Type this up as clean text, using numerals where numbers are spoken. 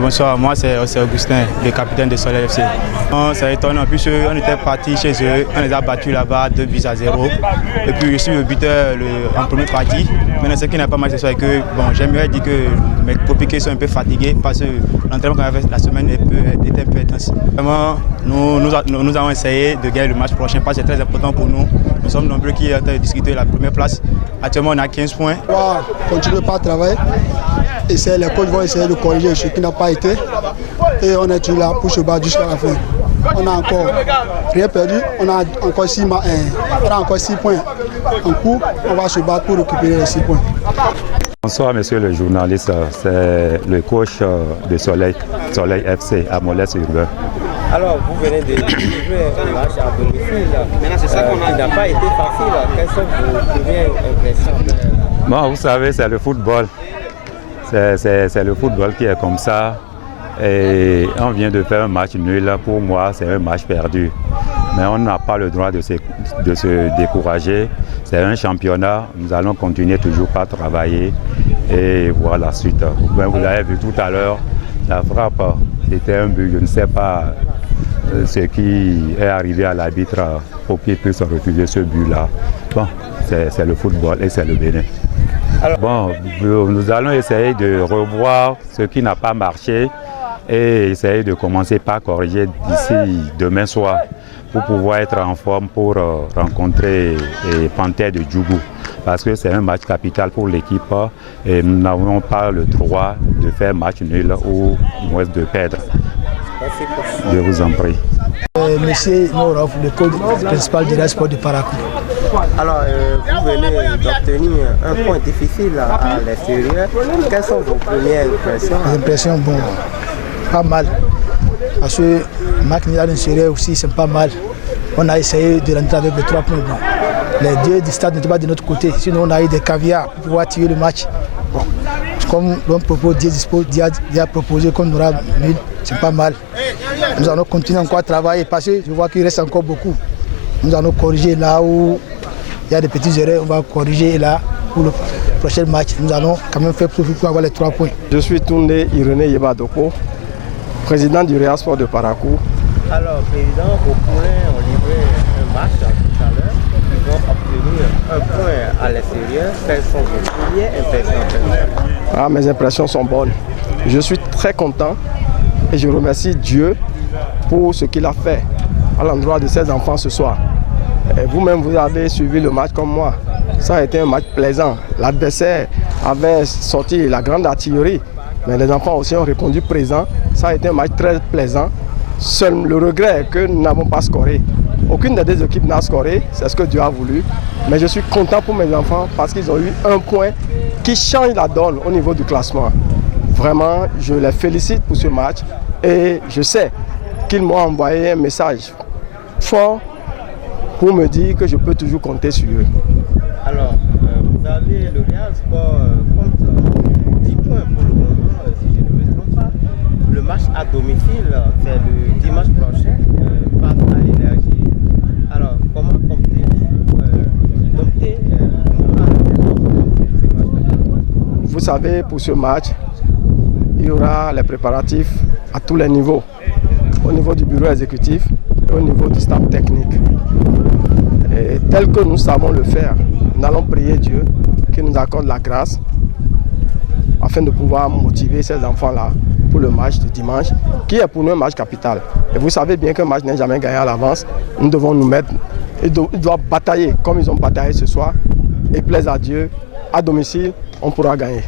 Bonsoir, moi c'est Augustin, le capitaine de Soleil FC. C'est étonnant, puisque on était parti chez eux, on les a battus là-bas 2-0. Et puis je suis le buteur en première partie. Maintenant, ce qui n'a pas mal ce soir est que j'aimerais dire que mes coéquipiers sont un peu fatigués parce que l'entraînement qu'on a fait la semaine était un peu intense. Vraiment, nous allons essayer de gagner le match prochain parce que c'est très important pour nous. Nous sommes nombreux qui ont discuté la première place. Actuellement, on a 15 points. On va continuer par travailler. Les coachs vont essayer de corriger ce qui n'a pas été. Et on est toujours là pour se battre jusqu'à la fin. On n'a encore rien perdu. On a encore 6 points en cours. On va se battre pour récupérer les 6 points. Bonsoir, monsieur le journaliste. C'est le coach de Soleil FC à Molès-Urbain. Alors, vous venez de jouer un match à domicile. Maintenant, c'est ça qu'on n'a pas été facile. Quelles sont vos premières impressions? Bon, vous savez, c'est le football. C'est le football qui est comme ça. Et on vient de faire un match nul. Pour moi, c'est un match perdu. Mais on n'a pas le droit de se décourager. C'est un championnat. Nous allons continuer toujours par travailler et voir la suite. Vous l'avez vu tout à l'heure, la frappe, c'était un but. Je ne sais pas ce qui est arrivé à l'arbitre pour qu'il puisse refuser ce but-là. Bon, c'est le football et c'est le Bénin. Alors, bon, nous allons essayer de revoir ce qui n'a pas marché et essayer de commencer par corriger d'ici demain soir pour pouvoir être en forme pour rencontrer Panthère de Djougou. Parce que c'est un match capital pour l'équipe et nous n'avons pas le droit de faire match nul ou moins de perdre. Je vous en prie. Monsieur Nourov, le coach principal de l'Esport de Parakou. Alors, vous venez d'obtenir un point difficile à l'extérieur. Quelles sont vos premières impressions? Les impressions, bon, pas mal. Parce que Mac Nila l'intérieur aussi, c'est pas mal. On a essayé de rentrer avec les 3 points. Bon. Les 2 du stade n'étaient pas de notre côté. Sinon, on a eu des caviars pour pouvoir tirer le match. Bon. Comme l'on propose, Dieu a proposé qu'on aura nul, c'est pas mal. Nous allons continuer encore à travailler parce que je vois qu'il reste encore beaucoup. Nous allons corriger là où il y a des petites erreurs, on va corriger là pour le prochain match. Nous allons quand même faire profit pour avoir les 3 points. Je suis Toundé Irénée Yebadoko, président du Real Sport de Parakou. Alors, président, vos poulains ont livré un match tout à l'heure. Ils ont obtenu un point à l'extérieur. Quelles sont vos premières impressions? Mes impressions sont bonnes. Je suis très content et je remercie Dieu pour ce qu'il a fait à l'endroit de ses enfants ce soir. Vous-même, vous avez suivi le match comme moi. Ça a été un match plaisant. L'adversaire avait sorti la grande artillerie, mais les enfants aussi ont répondu présent. Ça a été un match très plaisant. Seul le regret est que nous n'avons pas scoré. Aucune des 2 équipes n'a scoré, c'est ce que Dieu a voulu. Mais je suis content pour mes enfants parce qu'ils ont eu un point qui change la donne au niveau du classement. Vraiment, je les félicite pour ce match et je sais qu'ils m'ont envoyé un message fort pour me dire que je peux toujours compter sur eux. Alors, vous avez le Real Sport compte 10 points pour le moment, si je ne me trompe pas. Le match à domicile, c'est le dimanche prochain, face à l'Énergie. Alors, comment comptez-vous dompter le moral de ce match? Vous savez, pour ce match, il y aura les préparatifs à tous les niveaux. Au niveau du bureau exécutif et au niveau du staff technique. Et tel que nous savons le faire, nous allons prier Dieu qu'il nous accorde la grâce afin de pouvoir motiver ces enfants-là pour le match de dimanche, qui est pour nous un match capital. Et vous savez bien qu'un match n'est jamais gagné à l'avance. Nous devons nous mettre, ils doivent batailler comme ils ont bataillé ce soir. Et plaise à Dieu, à domicile, on pourra gagner.